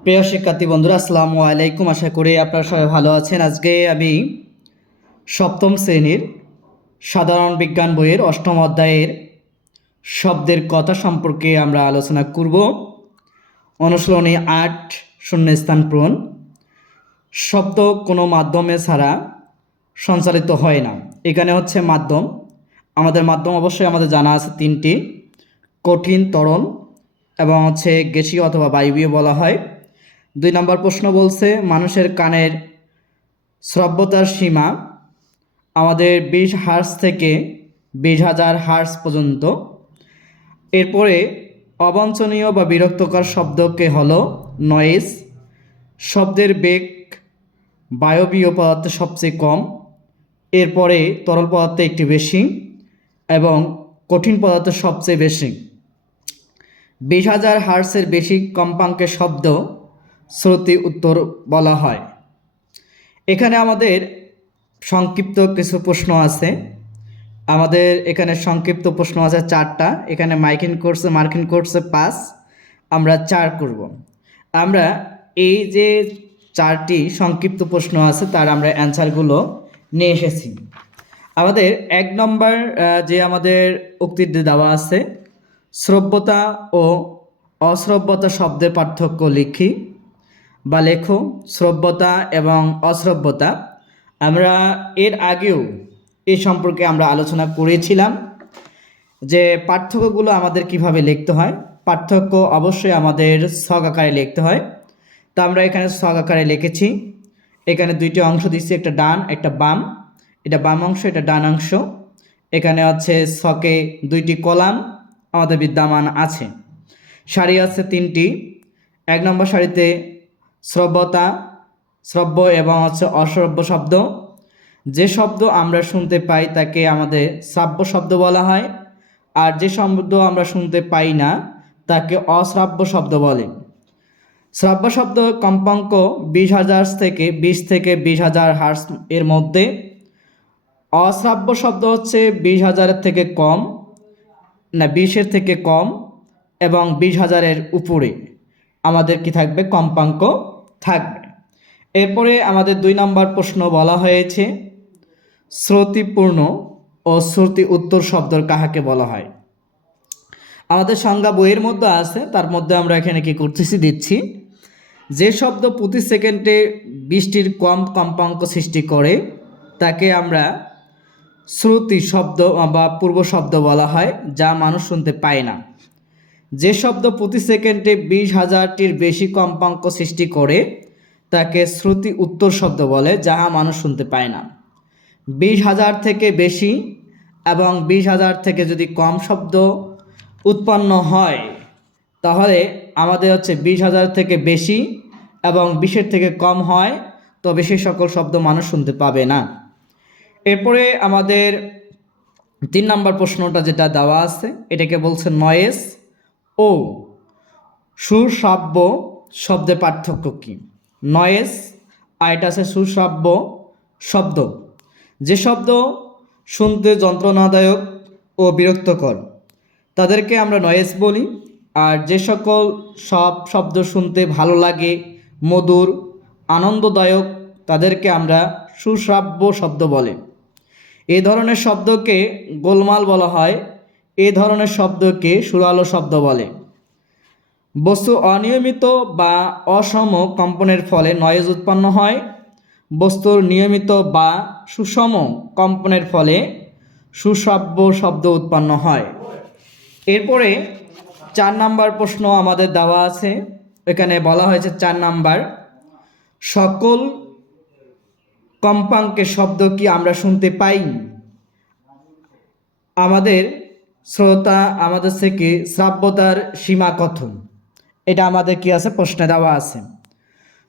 প্রিয় শিক্ষার্থী বন্ধুরা, আসসালামু আলাইকুম। আশা করি আপনারা সবাই ভালো আছেন। আজকে আমি সপ্তম শ্রেণীর সাধারণ বিজ্ঞান বইয়ের অষ্টম অধ্যায়ের শব্দের কথা সম্পর্কে আমরা আলোচনা করব। অনুশীলনী ৮ শূন্যস্থান পূরণ। শব্দ কোনো মাধ্যমে ছাড়া সঞ্চালিত হয় না। এখানে হচ্ছে মাধ্যম। আমাদের মাধ্যম অবশ্যই আমাদের জানা আছে তিনটি: কঠিন, তরল এবং হচ্ছে গ্যাসীয় অথবা বায়বীয় বলা হয়। ২ নম্বর প্রশ্ন বলছে মানুষের কানের শ্রব্যতার সীমা আমাদের ২০ হার্টজ থেকে ২০,০০০ হার্টজ পর্যন্ত। এরপরে অবাঞ্ছনীয় বা বিরক্তকর শব্দকে হলো নয়েজ। শব্দের বেগ বায়বীয় পদার্থে সবচেয়ে কম, এরপরে তরল পদার্থে একটু বেশি এবং কঠিন পদার্থ সবচেয়ে বেশি। ২০,০০০ হার্টজের বেশি কম্পাঙ্কের শব্দ শ্রুতি উত্তর বলা হয়। এখানে আমাদের সংক্ষিপ্ত কিছু প্রশ্ন আছে। আমাদের এখানে সংক্ষিপ্ত প্রশ্ন আছে 4টা। এখানে মার্কিং করছে 5, আমরা 4 করব। আমরা এই যে 4টি সংক্ষিপ্ত প্রশ্ন আছে তার আমরা অ্যান্সারগুলো নিয়ে এসেছি। আমাদের 1 নম্বর যে আমাদের উক্তিটি দেওয়া আছে, শ্রব্যতা ও অশ্রব্যতা শব্দের পার্থক্য লিখি বা লেখো। শ্রব্যতা এবং অশ্রব্যতা আমরা এর আগেও এই সম্পর্কে আমরা আলোচনা করেছিলাম যে পার্থক্যগুলো আমাদের কিভাবে লিখতে হয়। পার্থক্য অবশ্যই আমাদের ছক আকারে লিখতে হয়। তা আমরা এখানে ছক আকারে লিখেছি। এখানে 2টি অংশ দিচ্ছি, একটা ডান একটা বাম। এটা বাম অংশ, এটা ডান অংশ। এখানে হচ্ছে ছকে 2টি কলাম আমাদের বিদ্যমান আছে। সারি আছে 3টি। 1 নম্বর সারিতে শ্রব্যতা, শ্রব্য এবং হচ্ছে অশ্রব্য শব্দ। যে শব্দ আমরা শুনতে পাই তাকে আমাদের শ্রাব্য শব্দ বলা হয়, আর যে শব্দ আমরা শুনতে পাই না তাকে অশ্রাব্য শব্দ বলে। শ্রাব্য শব্দ কম্পাঙ্ক 20,000 থেকে 20,000 হার্টজ এর মধ্যে। অশ্রাব্য শব্দ হচ্ছে 20,000 থেকে কম, না 20 থেকে কম এবং 20,000 উপরে আমাদের কি থাকবে, কম্পাঙ্ক থাকবে। এরপরে আমাদের 2 নম্বর প্রশ্ন বলা হয়েছে শ্রুতিপূর্ণ ও শ্রুতি উত্তর শব্দ কাহাকে বলা হয়। আমাদের সংজ্ঞা বইয়ের মধ্যে আছে, তার মধ্যে আমরা এখানে কি করতেছি দিচ্ছি, যে শব্দ প্রতি সেকেন্ডে 20টির কম কম্পাঙ্ক সৃষ্টি করে তাকে আমরা শ্রুতি শব্দ বা পূর্ব শব্দ বলা হয়, যা মানুষ শুনতে পায় না। যে শব্দ প্রতি সেকেন্ডে 20,000টির বেশি কম্পাঙ্ক সৃষ্টি করে তাকে শ্রুতি উত্তর শব্দ বলে, যাহা মানুষ শুনতে পায় না। 20,000 থেকে বেশি এবং 20,000 থেকে যদি কম শব্দ উৎপন্ন হয় তাহলে আমাদের হচ্ছে 20,000 থেকে বেশি এবং 20-এর থেকে কম হয়, তবে সেই সকল শব্দ মানুষ শুনতে পাবে না। এরপরে আমাদের 3 নম্বর প্রশ্নটা যেটা দেওয়া আছে এটাকে বলছে নয়েজ ও সুশ্রাব্য শব্দের পার্থক্য কী। নয়েজ আর এটা আছে সুশ্রাব্য শব্দ। যে শব্দ শুনতে যন্ত্রণাদায়ক ও বিরক্তকর তাদেরকে আমরা নয়েজ বলি, আর যে সকল সব শব্দ শুনতে ভালো লাগে, মধুর, আনন্দদায়ক, তাদেরকে আমরা সুশ্রাব্য শব্দ বলে। এই ধরনের শব্দকে গোলমাল বলা হয়। এই ধরনের শব্দকে সুরালো শব্দ বলে। বস্তু অনিয়মিত বা অসম কম্পনের ফলে নয়েজ উৎপন্ন হয়। বস্তুর নিয়মিত বা সুষম কম্পনের ফলে সুশ্রাব্য শব্দ উৎপন্ন হয়। এরপরে 4 নাম্বার প্রশ্ন আমাদের দেওয়া আছে। এখানে বলা হয়েছে 4 নাম্বার, সকল কম্পাঙ্কের শব্দ কি আমরা শুনতে পাই। আমাদের শ্রোতা আমাদের থেকে শ্রাব্যতার সীমা কত, এটা আমাদের কি আছে, প্রশ্নে দেওয়া আছে।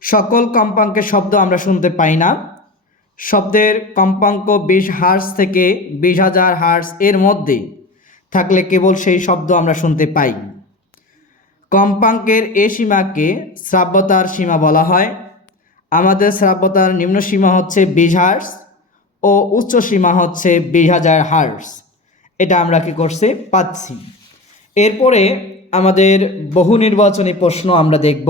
সকল কম্পাঙ্কের শব্দ আমরা শুনতে পাই না। শব্দের কম্পাঙ্ক 20 হার্টজ থেকে 20,000 হার্টজ এর মধ্যে থাকলে কেবল সেই শব্দ আমরা শুনতে পাই। কম্পাঙ্কের এ সীমাকে শ্রাব্যতার সীমা বলা হয়। আমাদের শ্রাব্যতার নিম্ন সীমা হচ্ছে 20 হার্টজ ও উচ্চ সীমা হচ্ছে 20,000 হার্টজ। এটা আমরা কি করছি, পাচ্ছি। এরপরে আমাদের বহু নির্বাচনী প্রশ্ন আমরা দেখব।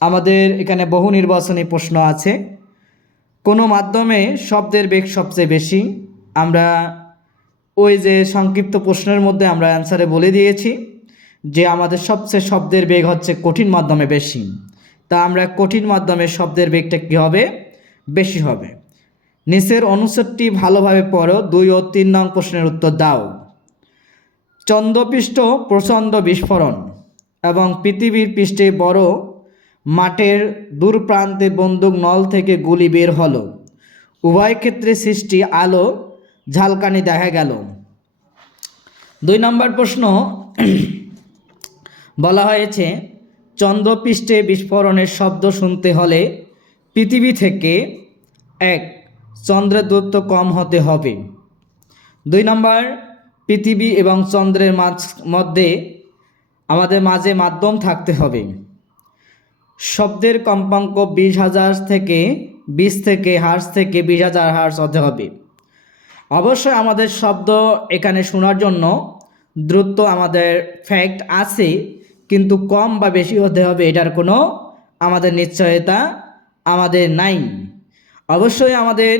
আমাদের এখানে বহু নির্বাচনী প্রশ্ন আছে। কোনো মাধ্যমে শব্দের বেগ সবচেয়ে বেশি? আমরা ওই যে সংক্ষিপ্ত প্রশ্নের মধ্যে আমরা অ্যান্সারে বলে দিয়েছি যে আমাদের সবচেয়ে শব্দের বেগ হচ্ছে কঠিন মাধ্যমে বেশি। তা আমরা কঠিন মাধ্যমে শব্দের বেগটা কী হবে? বেশি হবে। নিচের অনুচ্ছেদটি ভালোভাবে পড়ো, 2 ও 3 নং প্রশ্নের উত্তর দাও। চন্দ্রপৃষ্ঠ প্রচণ্ড বিস্ফোরণ এবং পৃথিবীর পৃষ্ঠে বড় মাঠের দূর প্রান্তে বন্দুক নল থেকে গুলি বের হলো, উভয় ক্ষেত্রে সৃষ্টি আলো ঝালকানি দেখা গেল। 2 নম্বর প্রশ্ন বলা হয়েছে চন্দ্রপৃষ্ঠে বিস্ফোরণের শব্দ শুনতে হলে পৃথিবী থেকে 1 চন্দ্রের দূরত্ব কম হতে হবে। 2 নম্বর পৃথিবী এবং চন্দ্রের মধ্যে আমাদের মাঝে মাধ্যম থাকতে হবে। শব্দের কম্পাঙ্ক 20 থেকে হার্জ থেকে 20,000 হার্জ হতে হবে। অবশ্যই আমাদের শব্দ এখানে শোনার জন্য দ্রুত আমাদের ফ্যাক্ট আছে, কিন্তু কম বা বেশি হতে হবে এটার কোনো আমাদের নিশ্চয়তা আমাদের নাই। অবশ্যই আমাদের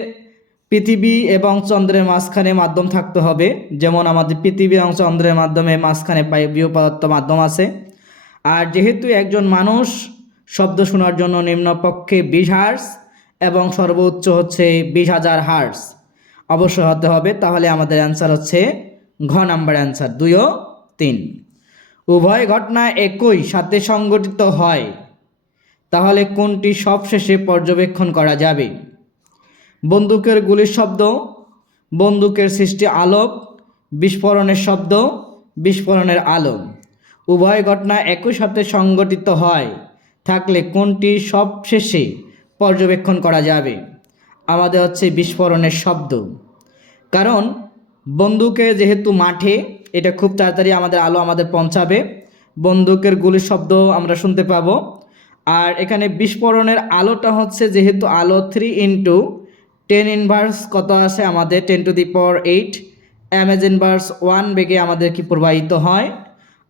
পৃথিবী এবং চন্দ্রের মাঝখানে মাধ্যম থাকতে হবে, যেমন আমাদের পৃথিবী এবং চন্দ্রের মাধ্যমে মাঝখানে বায়ু পদার্থ মাধ্যম আছে। আর যেহেতু একজন মানুষ শব্দ শোনার জন্য নিম্নপক্ষে 20 হার্জ এবং সর্বোচ্চ হচ্ছে 20,000 হার্জ অবশ্যই হতে হবে। তাহলে আমাদের অ্যান্সার হচ্ছে ঘ নাম্বার অ্যান্সার 2 ও 3। উভয় ঘটনা একই সাথে সংঘটিত হয়, তাহলে কোনটি সবশেষে পর্যবেক্ষণ করা যাবে? বন্দুকের গুলির শব্দ, বন্দুকের সৃষ্টি আলোক, বিস্ফোরণের শব্দ, বিস্ফোরণের আলো। উভয় ঘটনা একই সাথে সংঘটিত হয় থাকলে কোনটি সবশেষে পর্যবেক্ষণ করা যাবে? আমাদের হচ্ছে বিস্ফোরণের শব্দ, কারণ বন্দুকে যেহেতু মাঠে, এটা খুব তাড়াতাড়ি আমাদের আলো আমাদের পৌঁছাবে, বন্দুকের গুলির শব্দ আমরা শুনতে পাবো। আর এখানে বিস্ফোরণের আলোটা হচ্ছে যেহেতু আলো 3 × 10 ইনভার্স কত আসে আমাদের 10⁸ এমএজ ইনভার্স 1 বেগে আমাদের কি প্রবাহিত হয়,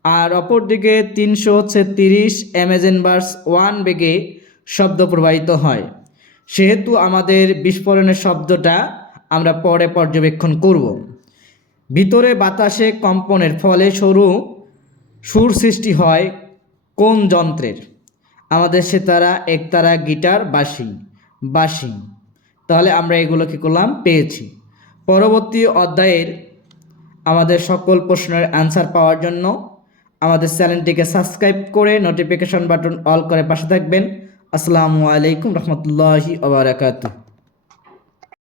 আর অপরদিকে 330 এমএজ ইনভার্স 1 বেগে শব্দ প্রবাহিত হয়। সেহেতু আমাদের বিস্ফোরণের শব্দটা আমরা পরে পর্যবেক্ষণ করব। ভিতরে বাতাসে কম্পনের ফলে সুর সৃষ্টি হয় কোন যন্ত্রের? আমাদের সেতারা, একতারা, গিটার, বাঁশি। তাহলে আমরা এগুলো কী করলাম? পেয়েছি। পরবর্তী অধ্যায়ের আমাদের সকল প্রশ্নের অ্যান্সার পাওয়ার জন্য আমাদের চ্যানেলটিকে সাবস্ক্রাইব করে নোটিফিকেশন বাটন অল করে পাশে থাকবেন। আসসালামু আলাইকুম রহমতুল্লাহি ওয়া বারাকাতুহু।